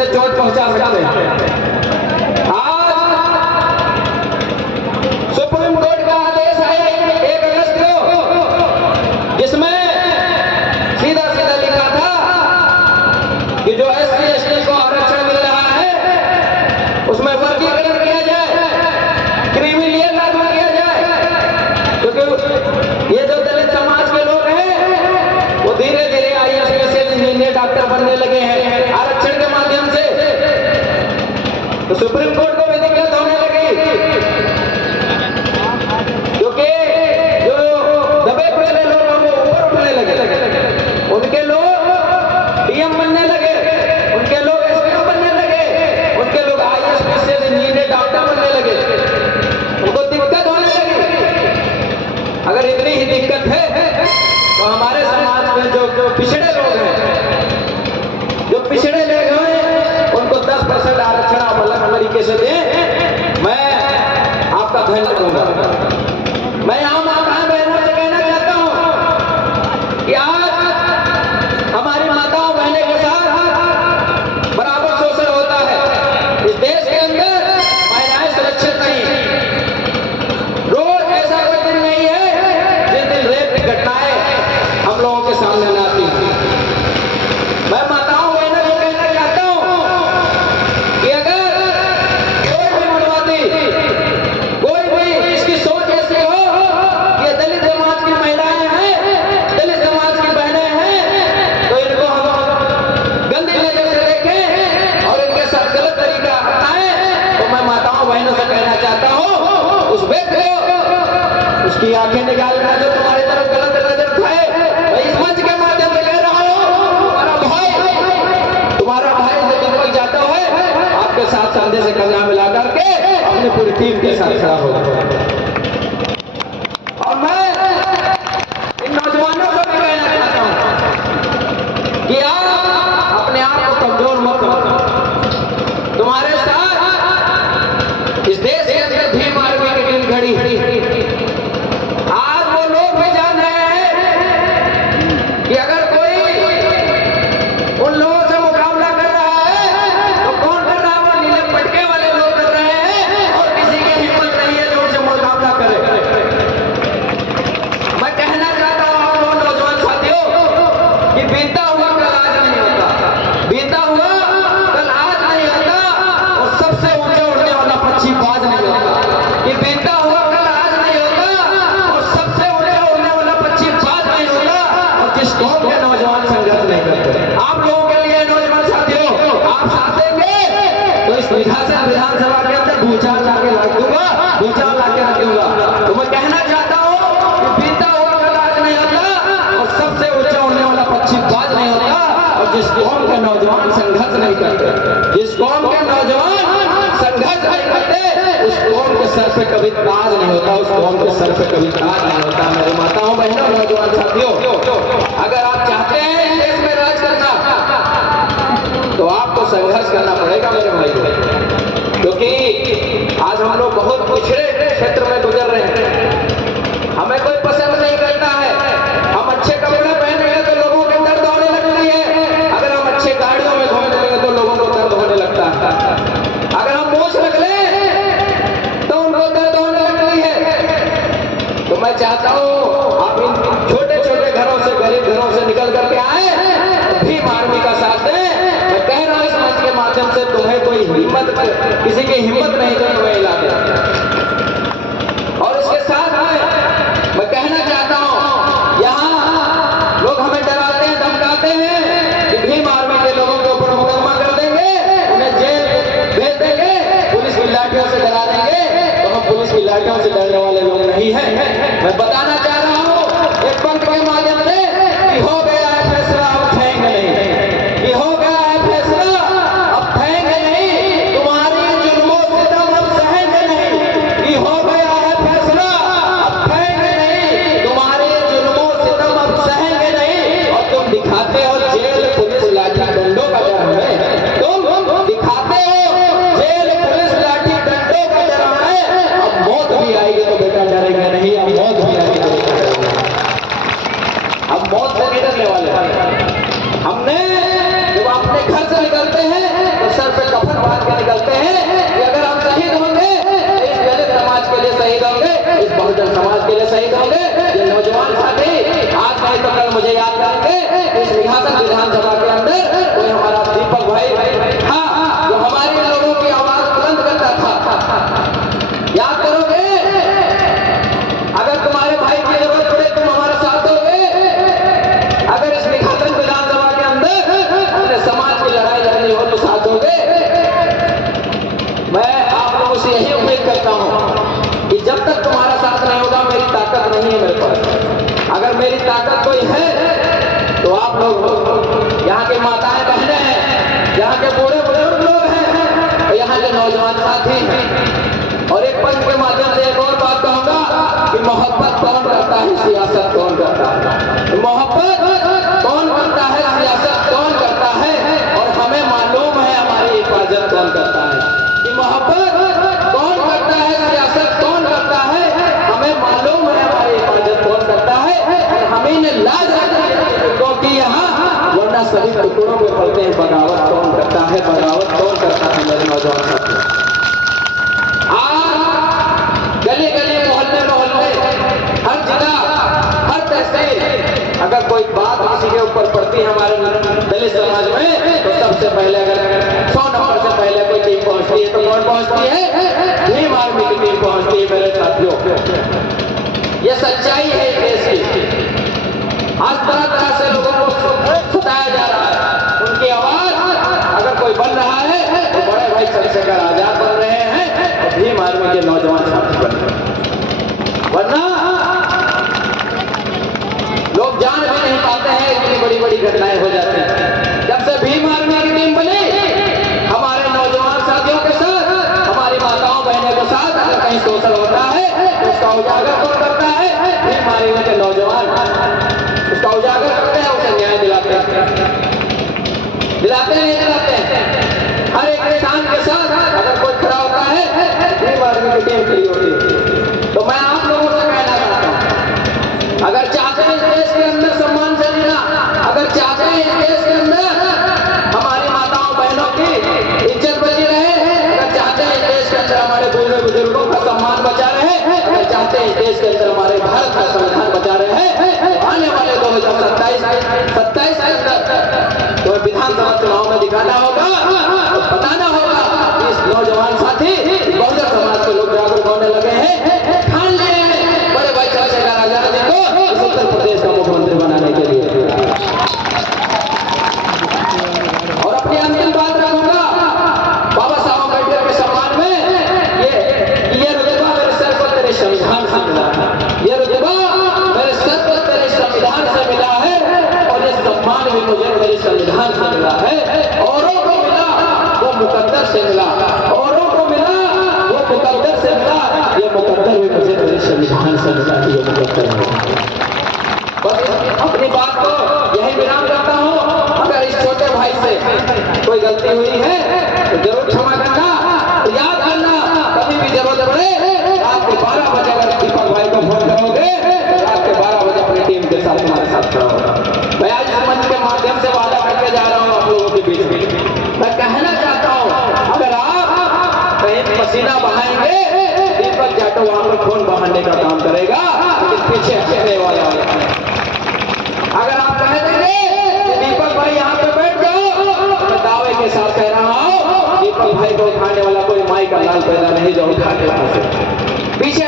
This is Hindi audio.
उसे चोट पहुंचा सकते हैं। आज सुप्रीम कोर्ट का आदेश है 1 अगस्त को, जिसमें सीधा सीधा लिखा था कि जो SC ST को आरक्षण मिल रहा है उसमें वर्गीकरण किया जाए, क्रीमी लेयर लागू किया जाए, क्योंकि ये जो दलित समाज के लोग हैं वो धीरे धीरे IAS PCS इंजीनियर डॉक्टर बनने लगे हैं आरक्षण के माध्यम से। तो सुप्रीम कोर्ट को भी दिक्कत होने लगी, क्योंकि जो दबे पड़े लोग वो ऊपर उठने लगे, उनके लोग DM बनने लगे, उनके लोग SPO बनने लगे, उनके लोग IAS PCS इंजीनियर डॉक्टर बनने लगे, उनको दिक्कत होने लगी। अगर इतनी ही दिक्कत है तो हमारे समाज में जो पिछड़े लोग हैं, जो पिछड़े लोग हैं, उनको 10% आरक्षण आप अलग तरीके से दें, मैं आपका ध्यान रखूंगा। मैं आम माताओं बहनों से कहना चाहता हूं कि आज हमारी माताओं बहनें के साथ बराबर शोषण होता है। इस देश के अंदर महिलाएं सुरक्षित नहीं। रोज ऐसा कोई दिन नहीं है जिस दिन रेप की घटनाएं हम लोगों के सामने न आती हैं। मैं माताओं बहनों को कहना चाहता हूं कि अगर कोई भी मनवादी, कोई भी इसकी सोच ऐसी हो कि ये दलित समाज की महिलाएं हैं, दलित समाज की बहनें हैं, तो इनको हम गंदी नजर से देखें और इनके साथ गलत तरीका अपनाएं, तो मैं माताओं बहनों से कहना चाहता हूं उस व्यक्ति को उसकी आंखें निकालना जो तुम्हारी तरफ गलत नजर उठाए। मैं इस मंच के माध्यम से कह रहा हूं, तुम्हारा भाई से दीपक जाता है आपके साथ कंधे से कंधा मिला करके अपनी पूरी टीम के साथ खड़ा होगा। और मैं इन नौजवानों को भी कहना चाहता हूं कि आप अपने आप को कमजोर मत समझो। तुम्हारे साथ इस देश के अंदर भीम आर्मी की टीम खड़ी है। आज वो लोग भी जान रहे हैं कि अगर कोई उन लोगों से मुकाबला कर रहा है तो कौन कर रहा है? वो नीले पटके वाले लोग कर रहे हैं और किसी की हिम्मत नहीं है जो उनसे मुकाबला करे। मैं कहना चाहता हूं आप लोग नौजवान साथियों कि बीता हुआ कल आज नहीं होता, बीता हुआ कल आज नहीं होता, और सबसे ऊंचे उड़ने वाला पक्षी बाज नहीं होता। ये बीता हुआ कल आज नहीं होता और सबसे ऊंचे उड़ने वाला पक्षी बाज नहीं होता, और जिस कौम के नौजवान संघर्ष नहीं करते। आप लोगों के लिए नौजवान साथियों, आप साथ देंगे तो इस विधानसभा के अंदर भूचाल लाके रख दूंगा, भूचाल लाके रख दूंगा। तो मैं कहना चाहता हूं कि बीता हुआ कल आज नहीं होता और सबसे ऊंचा उड़ने वाला पक्षी बाज नहीं होता, और जिस कौम के नौजवान संघर्ष नहीं करते, जिस कौम के नौजवान संघर्ष नहीं करते, उस कौम के सर पे कभी ताज नहीं होता, उस कौम के सर पे कभी ताज नहीं होता। मेरी माताओं बहनों नौजवान साथियों, अगर आप चाहते हैं देश में राज करना तो आपको संघर्ष करना पड़ेगा मेरे भाई, क्योंकि आज हम लोग बहुत पिछड़े क्षेत्र में गुजर रहे हैं। हमें कोई पसंद नहीं करता है। हम अच्छे कपड़े पहनेंगे तो लोगों के दर्द होने लगती है, अगर हम अच्छे गाड़ियों में घूमने लगे तो लोगों को दर्द होने लगता है, अगर हम मूछ रख लें तो उनको दर्द होने लगती है। तो मैं चाहता हूं आप इन छोटे छोटे घरों से, गरीब घरों से निकल करके आए, भीम आर्मी का साथ दें। मैं कह रहा हूं इस मंच के माध्यम से, तुम्हें कोई हिम्मत, किसी की हिम्मत नहीं जो तुम्हें हिला दे। और इसके साथ मैं कहना चाहता हूं, यहाँ लोग हमें डराते हैं, धमकाते हैं कि भीम आर्मी के लोगों के ऊपर मुकदमा कर देंगे, उन्हें जेल भेज देंगे, पुलिस की लाठियों से डरा देंगे। तो हम पुलिस की लाठियों से डरने वाले लोग नहीं हैं। मैं बताना चाह रहा हूं एक पंथ के माध्यम से कि हो गया है फैसला, अब ठहरेंगे नहीं, कि हो गया है फैसला, अब ठहरेंगे नहीं, तुम्हारी जुल्मों से दम अब सहेंगे नहीं, कि हो गया है फैसला, अब ठहरेंगे नहीं, तुम्हारी जुल्मों से दम अब सहेंगे नहीं। और तुम दिखाते हो जेल पुलिस लाठी डंडों का डर हमें, तुम दिखाते हो जेल पुलिस लाठी डंडों का डर हमें, अब मौत भी आएगी तो बेटा डरेंगे नहीं, अब मौत भी आएगी तो बेटा डरेंगे। अब मौत से नहीं डरने वाले। हमने जब अपने घर से निकलते हैं तो निकलते हैं कि अगर हम शहीद होंगे इस दलित समाज के लिए शहीद होंगे, इस बहुजन समाज के लिए शहीद होंगे। ये नौजवान साथी आज नहीं तो कल मुझे याद करेंगे। इस सिंहासन विधानसभा के अंदर कोई हमारा दीपक भाई था जो हमारे लोगों की आवाज बुलंद करता था। याद करोगे? अगर तुम्हारे भाई की जरूरत पड़े तुम हमारा साथ दोगे। अगर इस सिंहासन विधानसभा के अंदर अपने समाज की लड़ाई लड़नी हो तो साथ दोगे। मैं आप लोगों से यही उम्मीद करता हूं कि जब तक तुम्हारा साथ नहीं होगा मेरी ताकत नहीं है मेरे पास। अगर मेरी ताकत कोई है तो आप लोग यहाँ के माताएं बहनें हैं, यहाँ के बूढ़े बुजुर्ग लोग हैं और यहाँ के नौजवान साथी हैं। और एक पंच के माध्यम से एक और बात कहूंगा कि मोहब्बत कौन करता है, सियासत कौन करता है। मोहब्बत कौन करता है, सियासत कौन करता है। और हमें मालूम है हमारी हिफाजत कौन करता है। कि मोहब्बत कौन करता है, सियासत कौन करता है, हमें मालूम है हमारी हिफाजत कौन करता है। और हमें लाज रखना क्योंकि यहाँ वरना सभी टुकड़ों में पड़ते हैं। बगावत कौन करता है, बगावत कौन करता है मेरे नौजवान साथी। आज गली गली मोहल्ले मोहल्ले हर जगह हर तहसील अगर कोई बात किसी के ऊपर पड़ती है हमारे दलित समाज में तो सबसे पहले अगर 100 नंबर से पहले कोई टीम पहुंचती है तो कौन पहुंचती है? भीम आर्मी की टीम पहुंचती है मेरे साथियों। ये सच्चाई है देश की। आज तरह तरह से लोगों को सताया जा रहा है। उनकी आवाज अगर कोई बन रहा है तो बड़े भाई चंद्रशेखर आजाद बन रहे हैं और भीम आर्मी के नौजवान साथी बन रहे हैं। वरना लोग जान भी नहीं पाते हैं, इतनी बड़ी बड़ी घटनाएं हो जाती हैं। जब से भीम आर्मी की टीम बनी हमारे नौजवान साथियों के साथ, हमारी माताओं बहनों के साथ अगर कहीं शोषण होता है तो उसका उजागर कौन करता है? भीम आर्मी के नौजवान उसका उजागर करते हैं, उसे न्याय दिलाते हैं। दिलाते नहीं दिलाते? हर एक किसान के साथ अगर कोई खड़ा होता है भीम आर्मी की टीम खड़ी होती है। तो मैं आप लोगों से कहना चाहता हूं अगर चाहते हैं इस देश के अंदर सम्मान से जीना, अगर चाहते हैं इस देश के अंदर हमारी माताओं बहनों की इज्जत बची रहे, अगर चाहते हैं इस देश के अंदर हमारे बूढ़े बुजुर्गों का सम्मान बचा रहे, अगर चाहते हैं इस देश के अंदर हमारे भारत का संविधान बचा रहे तो आने वाले 2027 के अंदर तो विधानसभा चुनाव में दिखाना होगा और बताना होगा कि इस नौजवान साथी बहुजन समाज के लोग जागरूक होने लगे हैं। ठान लिए हैं बड़े भाई चंद्रशेखर आजाद जी को इस उत्तर प्रदेश का मुख्यमंत्री बनाने के लिए। और अपनी अंतिम बात रखूंगा बाबा साहब अम्बेडकर के सम्मान में ये रुतबा मेरे सर पर तेरे संविधान से मिला है। ये रुतबा मेरे सर पर तेरे संविधान से मिला है और ये सम्मान भी मुझे मेरे संविधान से मिला है। औरों को मिला वो मुकद्दर से मिला, औरों को मिला वो मुकद्दर से मिला, ये मुकद्दर भी मुझे मेरे संविधान से मिला। ये मुकद्दर है। बस अपनी बात को यही विराम करता हूँ। अगर इस छोटे भाई से कोई गलती हुई है तो जरूर क्षमा करना। तो याद करना कभी भी जरूरत पड़े रात के 12 बजे अगर दीपक भाई को फोन करोगे तो रात के 12 बजे अपनी टीम के साथ हमारे साथ खड़ा होगा। मैं आज इस मंच के माध्यम से वादा करके जा रहा हूँ आप लोगों के बीच में। मैं कहना चाहता हूँ अगर आप कहीं पसीना बहाएंगे दीपक जाटो वहां पर खून बहाने का काम करेगा, लेकिन पीछे हटने वाला है। अगर आप कह देंगे कि दीपक भाई यहाँ पे बैठ जाओ, मैं दावे के साथ कह रहा हूँ दीपक भाई को उठाने वाला कोई माई का लाल पैदा नहीं जो उठा के वहां से पीछे